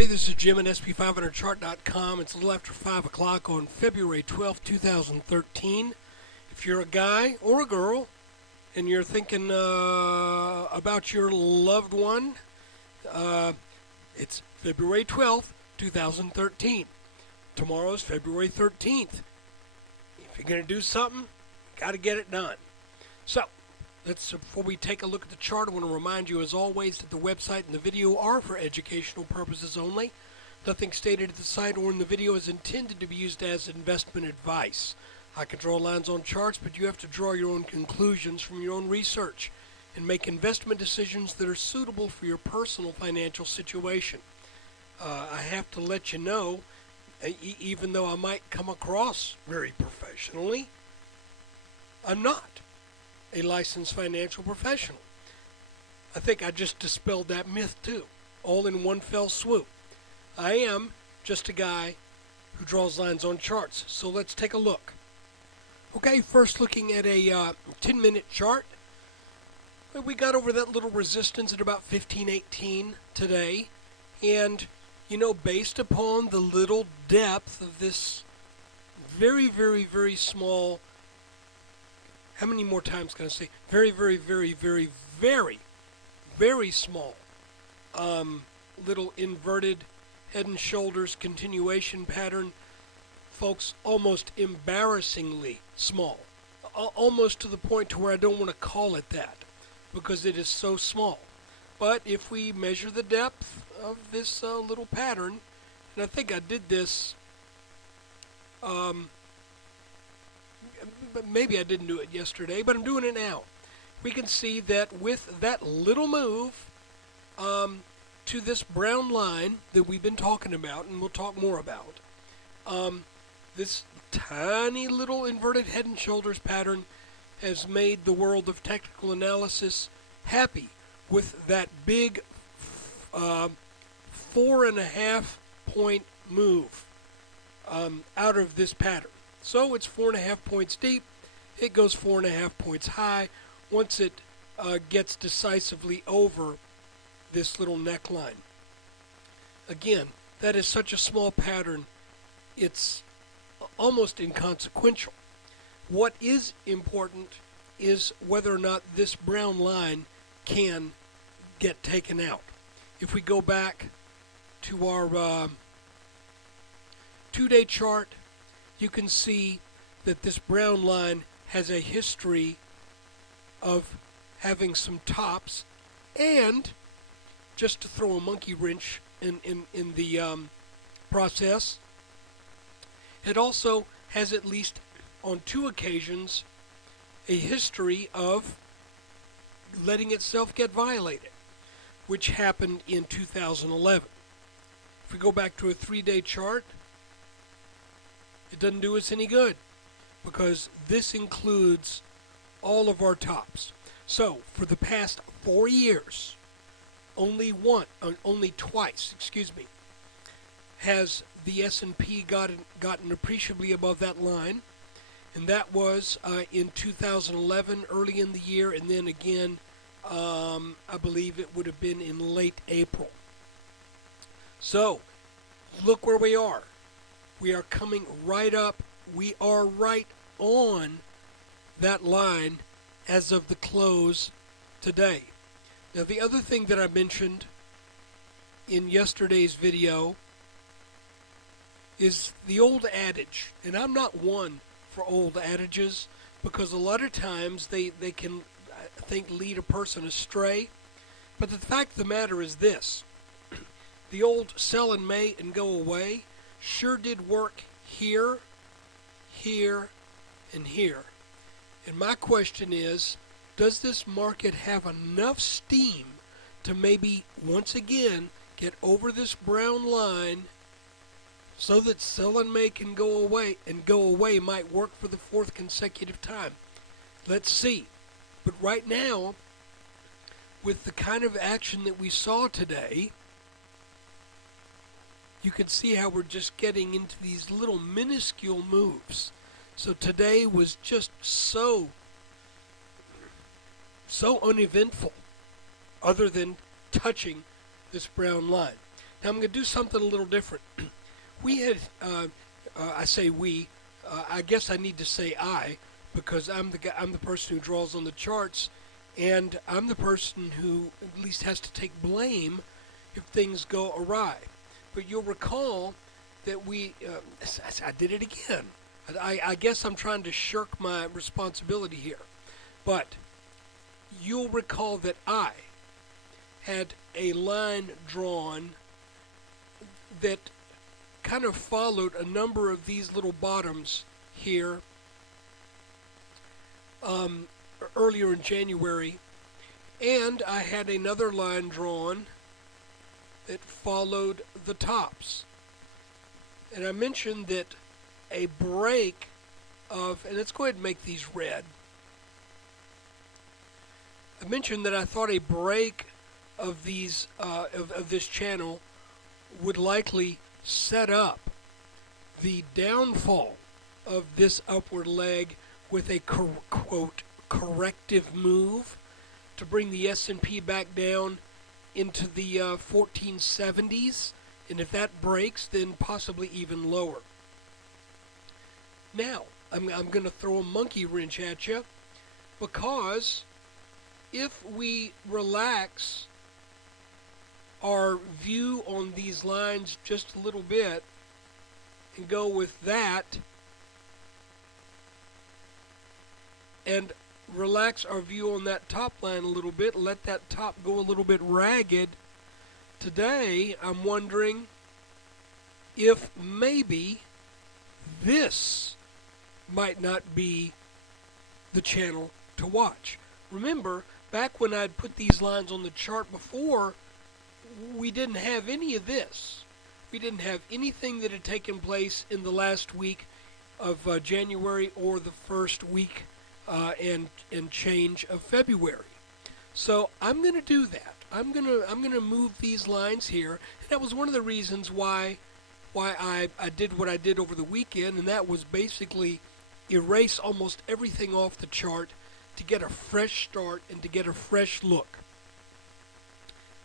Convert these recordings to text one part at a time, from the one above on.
everybody. This is Jim at SP500chart.com. It's a little after 5 o'clock on February 12th, 2013. If you're a guy or a girl and you're thinking about your loved one, it's February 12th, 2013. Tomorrow's February 13th. If you're going to do something, got to get it done. So, before we take a look at the chart, I want to remind you, as always, that the website and the video are for educational purposes only. Nothing stated at the site or in the video is intended to be used as investment advice. I can draw lines on charts, but you have to draw your own conclusions from your own research and make investment decisions that are suitable for your personal financial situation. I have to let you know, even though I might come across very professionally, I'm not a licensed financial professional. I think I just dispelled that myth too, all in one fell swoop. I am just a guy who draws lines on charts. So let's take a look. Okay, first looking at a 10-minute chart. We got over that little resistance at about 1518 today. And, you know, based upon the little depth of this very, very, very small, how many more times can I say? Very, very, very, very, very, very small little inverted head and shoulders continuation pattern. Folks, almost embarrassingly small. Almost to the point to where I don't want to call it that because it is so small. But if we measure the depth of this little pattern, and I think I did this, but maybe I didn't do it yesterday, but I'm doing it now. We can see that with that little move to this brown line that we've been talking about, and we'll talk more about, this tiny little inverted head and shoulders pattern has made the world of technical analysis happy with that big 4.5 point move out of this pattern. So it's 4.5 points deep. It goes 4.5 points high once it gets decisively over this little neckline. Again, that is such a small pattern, it's almost inconsequential. What is important is whether or not this brown line can get taken out. If we go back to our 2-day chart, you can see that this brown line has a history of having some tops, and just to throw a monkey wrench in the process, it also has, at least on 2 occasions, a history of letting itself get violated, which happened in 2011. If we go back to a 3-day chart, it doesn't do us any good because this includes all of our tops. So for the past 4 years, only twice, has the S&P gotten appreciably above that line, and that was in 2011, early in the year, and then again, I believe it would have been in late April. So look where we are. We are coming right up. We are right on that line as of the close today. Now, the other thing that I mentioned in yesterday's video is the old adage, and I'm not one for old adages because a lot of times they can, I think, lead a person astray. But the fact of the matter is this: the old sell in May and go away sure did work here, here, and here. And my question is, does this market have enough steam to maybe once again get over this brown line so that sell in May can go away, and go away might work for the 4th consecutive time? Let's see. But right now, with the kind of action that we saw today, you can see how we're just getting into these little minuscule moves. So today was just so uneventful, other than touching this brown line. Now I'm going to do something a little different. We had, I say we, I guess I need to say I, because I'm the guy, I'm the person who draws on the charts, and I'm the person who at least has to take blame if things go awry. But you'll recall that I did it again. I guess I'm trying to shirk my responsibility here. But you'll recall that I had a line drawn that kind of followed a number of these little bottoms here earlier in January, and I had another line drawn that followed the tops. And I mentioned that a break of, and let's go ahead and make these red. I mentioned that I thought a break of these of this channel would likely set up the downfall of this upward leg with a quote corrective move to bring the S&P back down into the 1470s, and if that breaks, then possibly even lower. Now, I'm going to throw a monkey wrench at you, because if we relax our view on these lines just a little bit and go with that, and relax our view on that top line a little bit, let that top go a little bit ragged, today I'm wondering if maybe this might not be the channel to watch. Remember, back when I'd put these lines on the chart before, we didn't have any of this. We didn't have anything that had taken place in the last week of January or the first week and change of February. So I'm going to do that. I'm going to move these lines here. And that was one of the reasons why I did what I did over the weekend, and that was basically erase almost everything off the chart to get a fresh start and to get a fresh look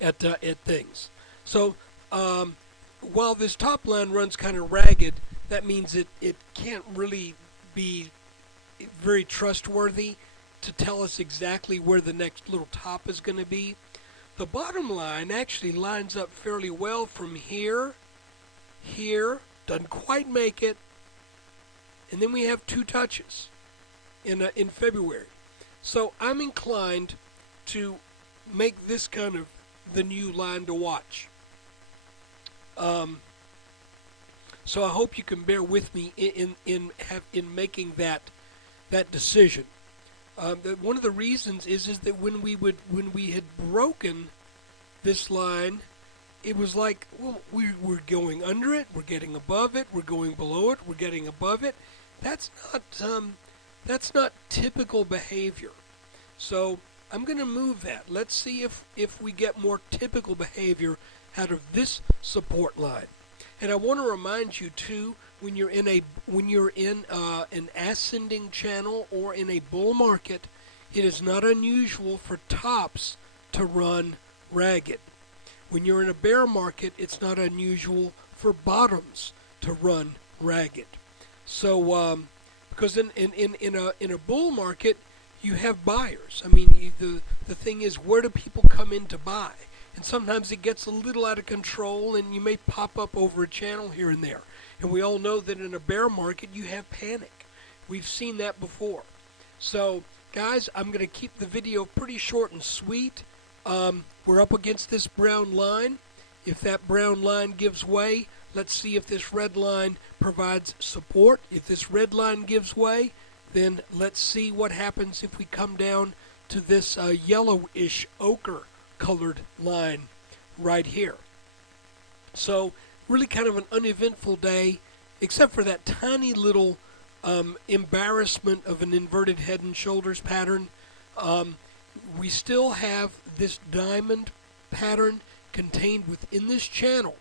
at things. So while this top line runs kind of ragged, that means it can't really be very trustworthy to tell us exactly where the next little top is going to be. The bottom line actually lines up fairly well from here, doesn't quite make it, and then we have two touches in February. So I'm inclined to make this kind of the new line to watch. So I hope you can bear with me in making that decision. One of the reasons is that when we had broken this line, it was like, well, we're going under it, we're getting above it, we're going below it, we're getting above it. That's not typical behavior. So I'm going to move that. Let's see if we get more typical behavior out of this support line. And I want to remind you too, when you're in an ascending channel or in a bull market, it is not unusual for tops to run ragged. When you're in a bear market, it's not unusual for bottoms to run ragged. So because in a bull market, you have buyers. I mean, the thing is, where do people come in to buy? And sometimes it gets a little out of control, and you may pop up over a channel here and there. And we all know that in a bear market, you have panic. We've seen that before. So, guys, I'm going to keep the video pretty short and sweet. We're up against this brown line. If that brown line gives way, let's see if this red line provides support. If this red line gives way, then let's see what happens if we come down to this yellowish ochre colored line right here. So really kind of an uneventful day, except for that tiny little embarrassment of an inverted head and shoulders pattern. We still have this diamond pattern contained within this channel,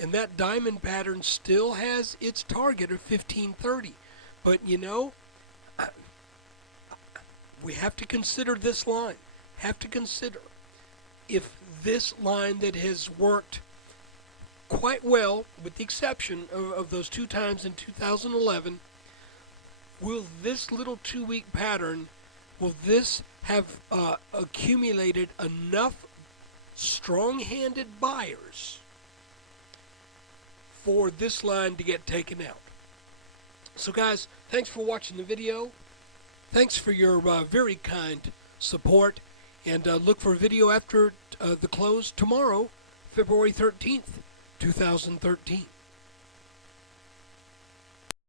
and that diamond pattern still has its target of 1530. But you know, we have to consider this line. Have to consider if this line that has worked quite well, with the exception of those 2 times in 2011. Will this little 2-week pattern, will this have accumulated enough strong-handed buyers for this line to get taken out? So guys, thanks for watching the video. Thanks for your very kind support, and look for a video after the close tomorrow, February 13th, 2013.